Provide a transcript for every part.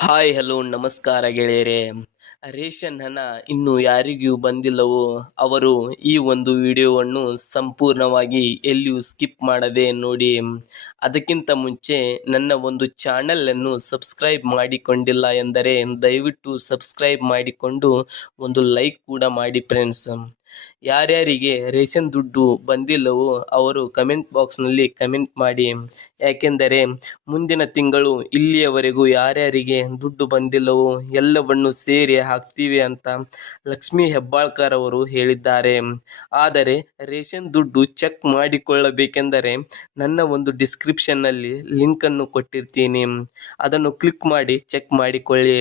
Hi hello ನಮಸ್ಕಾರ ಗೆಳೆಯರೇ. Ration ಹಣ ಇನ್ನು ಯಾರಿಗೂ ಬಂದಿಲ್ಲವೋ ಅವರು ಈ ಒಂದು ವಿಡಿಯೋವನ್ನು ಸಂಪೂರ್ಣವಾಗಿ ಎಲ್ಲಿಯೂ ಸ್ಕಿಪ್ ಮಾಡದೆ ನೋಡಿ. ಅದಕ್ಕಿಂತ ಮುಂಚೆ ನನ್ನ ಒಂದು ಚಾನಲನ್ನು ಸಬ್ಸ್ಕ್ರೈಬ್ ಮಾಡಿಕೊಂಡಿಲ್ಲ ಎಂದರೆ ದಯವಿಟ್ಟು ಸಬ್ಸ್ಕ್ರೈಬ್ ಮಾಡಿಕೊಂಡು ಒಂದು ಲೈಕ್ ಕೂಡ ಮಾಡಿ ಫ್ರೆಂಡ್ಸ್. ಯಾರ್ಯಾರಿಗೆ ರೇಷನ್ ದುಡ್ಡು ಬಂದಿಲ್ಲವೋ ಅವರು ಕಮೆಂಟ್ ಬಾಕ್ಸ್ನಲ್ಲಿ ಕಮೆಂಟ್ ಮಾಡಿ. ಯಾಕೆಂದರೆ ಮುಂದಿನ ತಿಂಗಳು ಇಲ್ಲಿಯವರೆಗೂ ಯಾರ್ಯಾರಿಗೆ ದುಡ್ಡು ಬಂದಿಲ್ಲವೋ ಎಲ್ಲವನ್ನು ಸೇರಿ ಹಾಕ್ತೀವಿ ಅಂತ ಲಕ್ಷ್ಮೀ ಹೆಬ್ಬಾಳ್ಕರ್ ಅವರು ಹೇಳಿದ್ದಾರೆ. ಆದರೆ ರೇಷನ್ ದುಡ್ಡು ಚೆಕ್ ಮಾಡಿಕೊಳ್ಳಬೇಕೆಂದರೆ ನನ್ನ ಒಂದು ಡಿಸ್ಕ್ರಿಪ್ಷನ್ನಲ್ಲಿ ಲಿಂಕನ್ನು ಕೊಟ್ಟಿರ್ತೀನಿ, ಅದನ್ನು ಕ್ಲಿಕ್ ಮಾಡಿ ಚೆಕ್ ಮಾಡಿಕೊಳ್ಳಿ.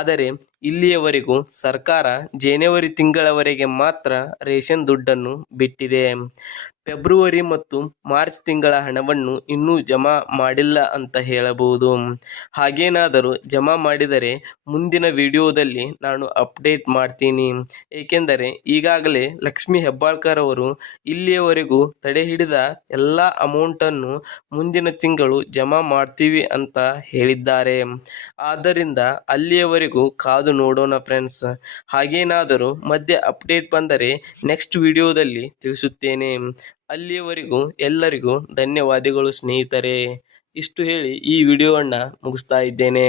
ಆದರೆ ಇಲ್ಲಿಯವರೆಗೂ ಸರ್ಕಾರ ಜನವರಿ ತಿಂಗಳವರೆಗೆ ಮಾತ್ರ ರೇಷನ್ ದುಡ್ಡನ್ನು ಬಿಟ್ಟಿದೆ. ಫೆಬ್ರವರಿ ಮತ್ತು ಮಾರ್ಚ್ ತಿಂಗಳ ಹಣವನ್ನು ಇನ್ನೂ ಜಮಾ ಮಾಡಿಲ್ಲ ಅಂತ ಹೇಳಬಹುದು. ಹಾಗೇನಾದರೂ ಜಮಾ ಮಾಡಿದರೆ ಮುಂದಿನ ವಿಡಿಯೋದಲ್ಲಿ ನಾನು ಅಪ್ಡೇಟ್ ಮಾಡ್ತೀನಿ. ಏಕೆಂದರೆ ಈಗಾಗಲೇ ಲಕ್ಷ್ಮೀ ಹೆಬ್ಬಾಳ್ಕರ್ ಅವರು ಇಲ್ಲಿಯವರೆಗೂ ತಡೆ ಹಿಡಿದ ಎಲ್ಲ ಅಮೌಂಟನ್ನು ಮುಂದಿನ ತಿಂಗಳು ಜಮಾ ಮಾಡ್ತೀವಿ ಅಂತ ಹೇಳಿದ್ದಾರೆ. ಆದ್ದರಿಂದ ಅಲ್ಲಿಯವರೆಗೂ ಕಾದು ನೋಡೋಣ ಫ್ರೆಂಡ್ಸ್. ಹಾಗೇನಾದರೂ ಮಧ್ಯೆ ಅಪ್ಡೇಟ್ ಬಂದರೆ ನೆಕ್ಸ್ಟ್ ವಿಡಿಯೋದಲ್ಲಿ ತಿಳಿಸುತ್ತೇನೆ. ಅಲ್ಲಿಯವರೆಗೂ ಎಲ್ಲರಿಗೂ ಧನ್ಯವಾದಗಳು ಸ್ನೇಹಿತರೆ. ಇಷ್ಟು ಹೇಳಿ ಈ ವಿಡಿಯೋವನ್ನು ಮುಗಿಸ್ತಾ ಇದ್ದೇನೆ.